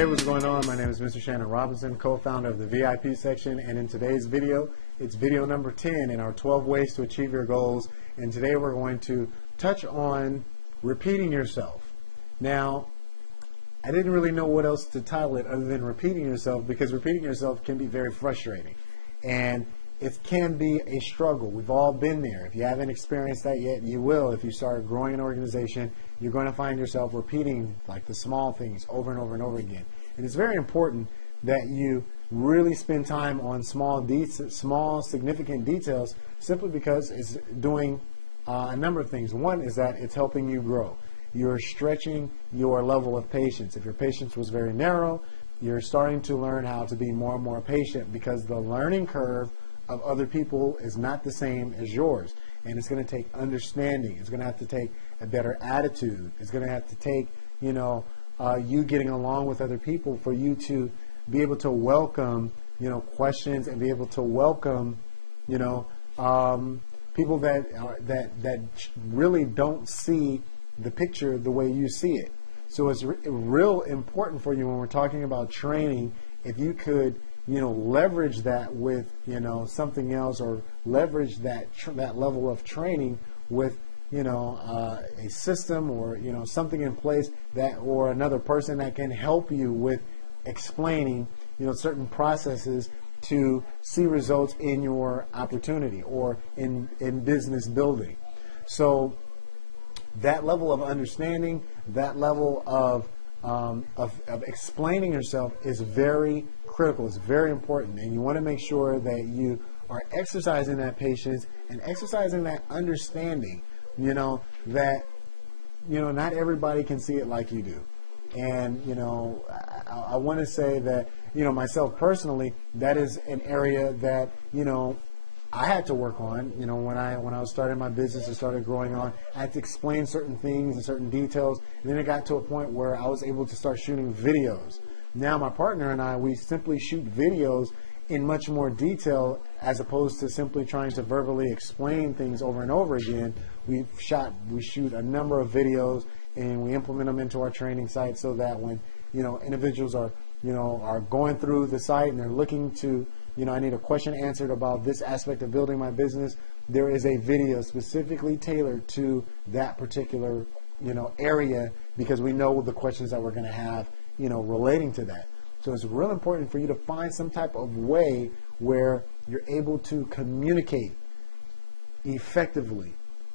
Hey, what's going on? My name is Mr. Shannon Robinson, co-founder of the VIP section, and in today's video, it's video number 10 in our 12 ways to achieve your goals. And today we're going to touch on repeating yourself. Now, I didn't really know what else to title it other than repeating yourself, because repeating yourself can be very frustrating, and it can be a struggle. We've all been there. If you haven't experienced that yet, you will. If you start growing an organization, you're going to find yourself repeating like the small things over and over and over again. And it's very important that you really spend time on small significant details, simply because it's doing a number of things. One is that it's helping you grow. You're stretching your level of patience. If your patience was very narrow, you're starting to learn how to be more and more patient, because the learning curve of other people is not the same as yours. And it's going to take understanding. It's going to have to take a better attitude. It's going to have to take, you getting along with other people for you to be able to welcome, questions, and be able to welcome, people that really don't see the picture the way you see it. So it's real important for you when we're talking about training, if you could, leverage that with, something else, or leverage that level of training with, a system, or, something in place that, or another person that can help you with explaining, certain processes to see results in your opportunity or in business building. So that level of understanding, that level of explaining yourself is very critical. It's very important, and you want to make sure that you are exercising that patience and exercising that understanding, that not everybody can see it like you do. And I want to say that myself personally, that is an area that I had to work on. When I was starting my business and started growing on, I had to explain certain things and certain details, and then it got to a point where I was able to start shooting videos. Now my partner and I, we simply shoot videos in much more detail, as opposed to simply trying to verbally explain things over and over again. We shoot a number of videos, and we implement them into our training site, so that when individuals are going through the site and they're looking to, I need a question answered about this aspect of building my business, there is a video specifically tailored to that particular area, because we know the questions that we're going to have relating to that. So it's real important for you to find some type of way where you're able to communicate effectively,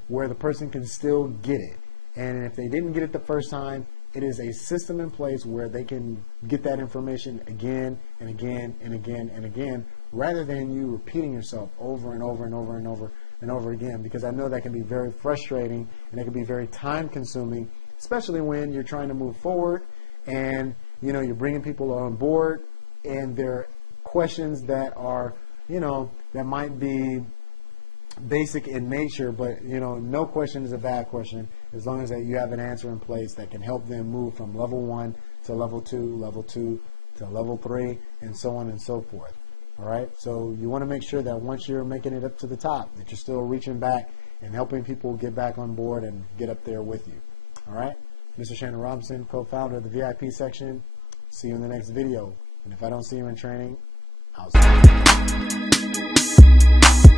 where the person can still get it. And if they didn't get it the first time, it is a system in place where they can get that information again and again and again and again, rather than you repeating yourself over and over and over and over and over again, because I know that can be very frustrating, and it can be very time consuming, especially when you're trying to move forward and you're bringing people on board, and there are questions that are that might be basic in nature, but no question is a bad question, as long as that you have an answer in place that can help them move from level 1 to level 2 to level 3, and so on and so forth. All right, so you want to make sure that once you're making it up to the top, that you're still reaching back and helping people get back on board and get up there with you. All right, Mr. Shannon Robinson, co-founder of the VIP section. See you in the next video, and if I don't see you in training, I'll see you.